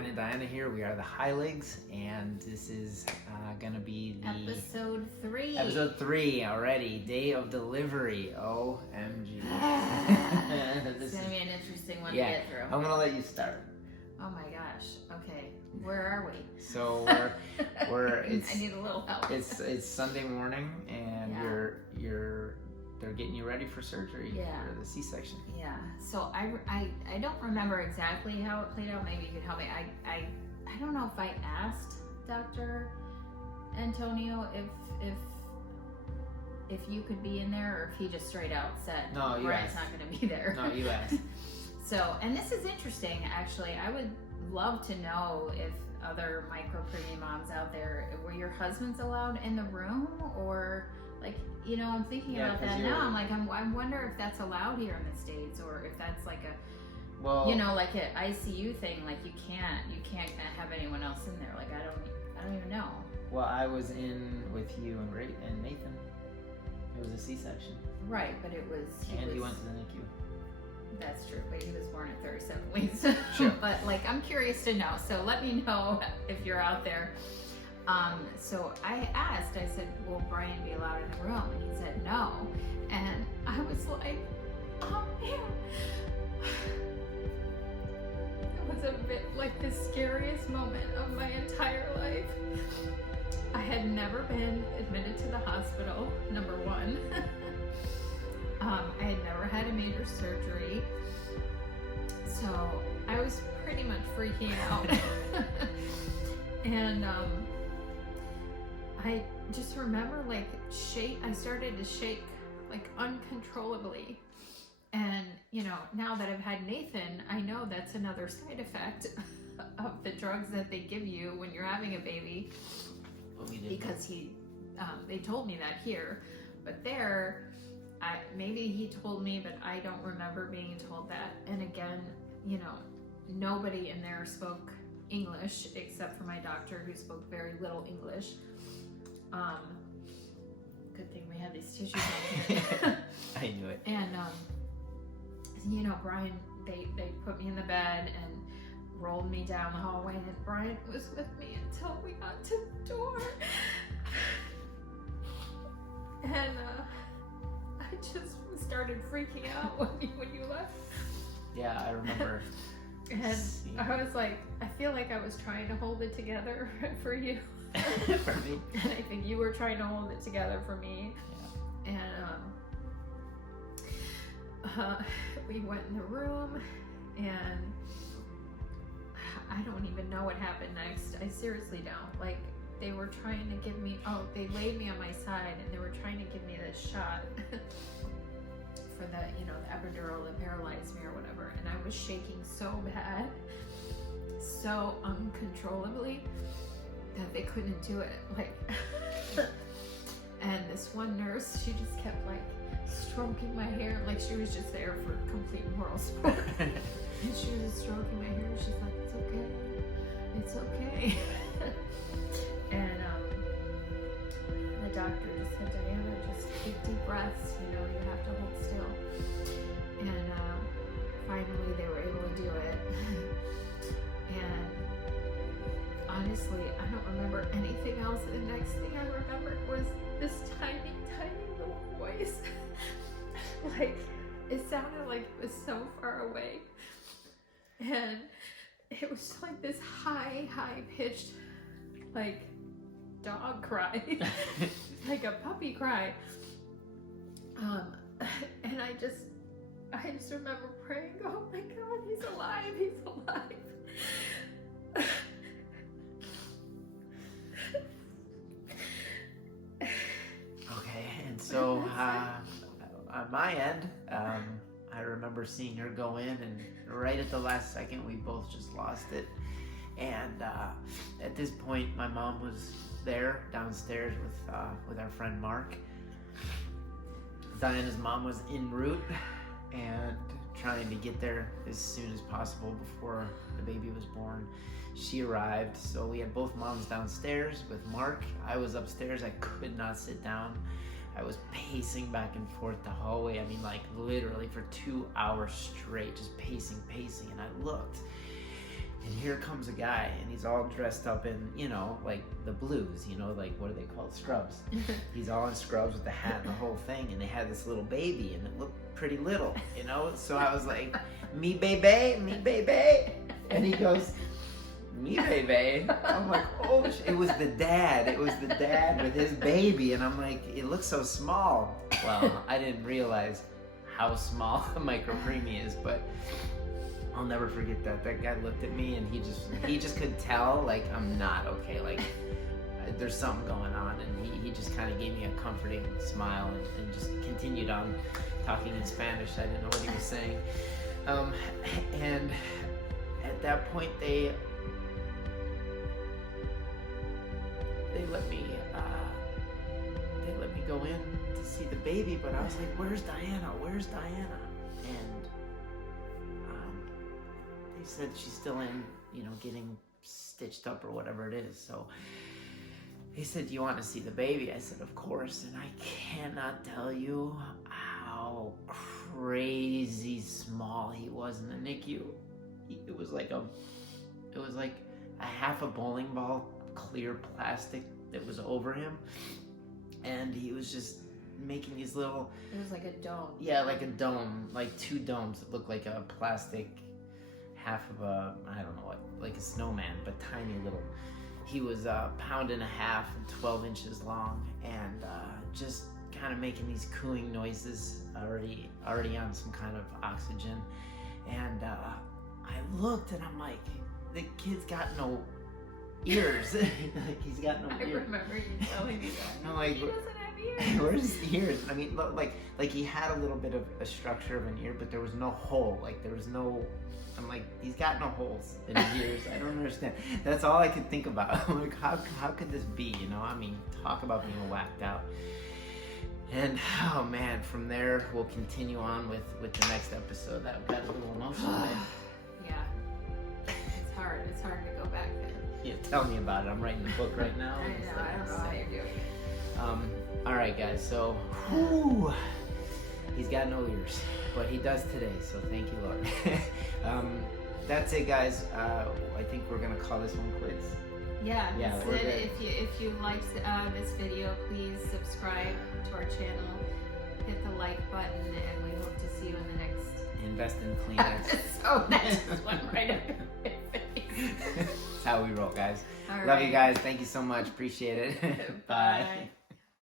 Brian and Diana here. We are the Heiligs, and this is going to be the episode 3. Episode 3 already. Day of delivery. OMG. It's going to be an interesting one to Yeah, get through. I'm going to let you start. Oh my gosh. Okay. Where are we? So we're I need a little help. It's Sunday morning, and Yeah. they're getting you ready for surgery for the C-section. Yeah. So I don't remember exactly how it played out. Maybe you could help me. I don't know if I asked Dr. Antonio if you could be in there, or if he just straight out said, No, you Brian's asked. not going to be there. No, you asked. So, and this is interesting, actually. I would love to know if other micro preemie moms out there, were your husbands allowed in the room, or like, you know, I'm thinking about that now. I'm like, I wonder if that's allowed here in the States, or if that's like a, you know, like an ICU thing. Like you can't have anyone else in there. Like I don't even know. Well, I was in with you and Nathan. It was a C-section. Right, but it was. He went to the NICU. That's true, but he was born at 37 weeks. Sure. But like, I'm curious to know. So let me know if you're out there. So I asked, I said, will Brian be allowed in the room? And he said no. And I was like, oh man. It was a bit like the scariest moment of my entire life. I had never been admitted to the hospital, number one. I had never had a major surgery. So I was pretty much freaking out. And I just remember like I started to shake like uncontrollably. And you know, now that I've had Nathan, I know that's another side effect of the drugs that they give you when you're having a baby. Because they told me that here, but there, maybe he told me, but I don't remember being told that. And again, you know, nobody in there spoke English except for my doctor, who spoke very little English. Good thing we had these tissues on here. I knew it. And you know, Brian, they put me in the bed and rolled me down the hallway, and Brian was with me until we got to the door. And I just started freaking out when you left. Yeah, I remember. And I was like, I feel like I was trying to hold it together for you. For me. And I think you were trying to hold it together for me. Yeah. And we went in the room, and I don't even know what happened next. I seriously don't. Like, they were trying to give me, they laid me on my side, and they were trying to give me this shot for the, you know, the epidural that paralyzed me or whatever. And I was shaking so bad, so uncontrollably, that they couldn't do it. Like, and this one nurse, she just kept like stroking my hair, like she was just there for complete moral support. And she was just stroking my hair. She's like, it's okay. And the doctor just said, Diana, just take deep breaths. You know, you have to hold still. And finally, they were able to do it. And honestly, I don't remember anything else. The next thing I remembered was this tiny, tiny little voice. Like, it sounded like it was so far away. And it was like this high pitched, like, dog cry. Like a puppy cry. And I just remember praying, oh my God, he's alive. Okay, and so on my end, I remember seeing her go in, and right at the last second, we both just lost it. And at this point, my mom was there downstairs with our friend Mark. Diana's mom was en route and trying to get there as soon as possible before the baby was born. She arrived, so we had both moms downstairs with Mark. I was upstairs. I could not sit down. I was pacing back and forth the hallway. I mean, like literally for 2 hours straight, just pacing. And I looked, And here comes a guy, and he's all dressed up in, like the blues, like what are they called? Scrubs. He's all in scrubs with the hat and the whole thing, and they had this little baby, and it looked pretty little, So I was like, me baby, me baby. And he goes, me baby. I'm like, oh, it was the dad. It was the dad with his baby, and I'm like, it looks so small. Well, I didn't realize how small a micro preemie is, but I'll never forget that. That guy looked at me and he just could tell, like, I'm not okay. Like, there's something going on. And he just kind of gave me a comforting smile and just continued on talking in Spanish. I didn't know what he was saying. And at that point, they let me go in to see the baby, but I was like, where's Diana? Where's Diana? And they said she's still in, getting stitched up or whatever it is. So he said, do you want to see the baby? I said, of course. And I cannot tell you how crazy small he was in the NICU. It was like a half a bowling ball, clear plastic that was over him. And he was just making these little... It was like a dome. Yeah, like a dome, like two domes that looked like a plastic half of a, I don't know what, like a snowman, but tiny little. He was a pound and a half and 12 inches long, and just kind of making these cooing noises, already on some kind of oxygen. And I looked and I'm like, the kid's got no ears. He's got no ears. I remember you telling me that. I'm like, he doesn't have ears. Where's his ears? I mean, like he had a little bit of a structure of an ear, but there was no hole. Like there was no. I'm like, he's got no holes in his ears. I don't understand. That's all I could think about. I'm like, how could this be? I mean, talk about being whacked out. And oh man, from there we'll continue on with the next episode. That got a little emotional. Yeah, it's hard. It's hard to go back there. Yeah, tell me about it. I'm writing the book right now. I know. I don't know how you're doing it. All right, guys. So, he's got no ears, but he does today. So thank you, Lord. That's it, guys. I think we're gonna call this one quits. Yeah, that's it. If you liked this video, please subscribe to our channel, hit the like button, and we hope to see you in the next. Invest in Kleenex. So that's just one right up your face. That's how we roll, guys. All Love right. you guys. Thank you so much. Appreciate it. Bye.